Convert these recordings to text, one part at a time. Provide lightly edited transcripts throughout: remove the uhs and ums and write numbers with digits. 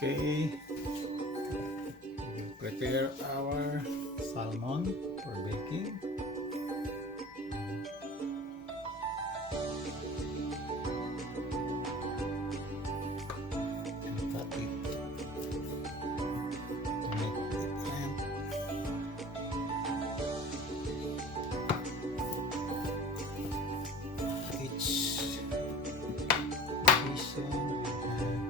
Okay, we'll prepare our salmon for baking. And cut it to make it lamp. Each division will have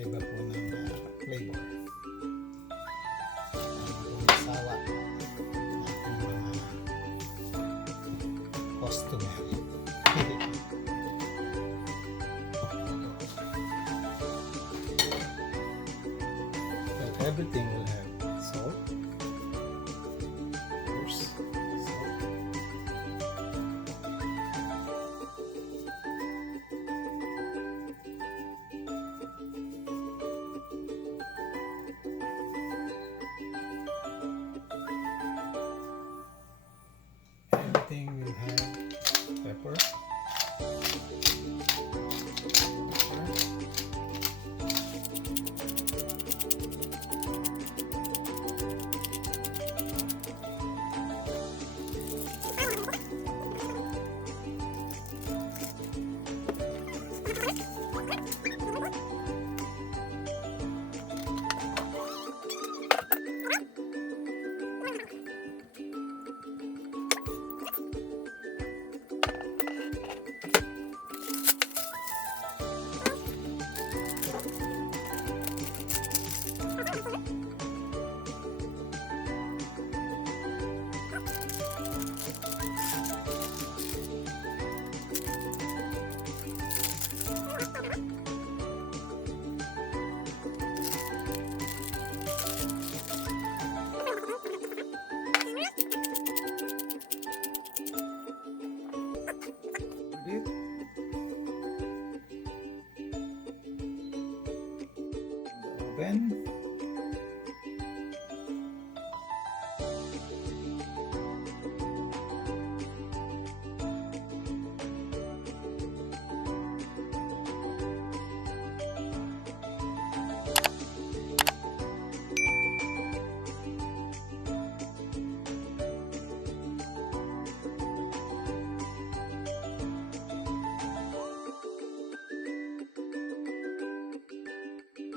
iba po ng flavor. Sawa natin mga customer. But everything will have salt. Of course, salt. Everything will have pepper. It. The oven.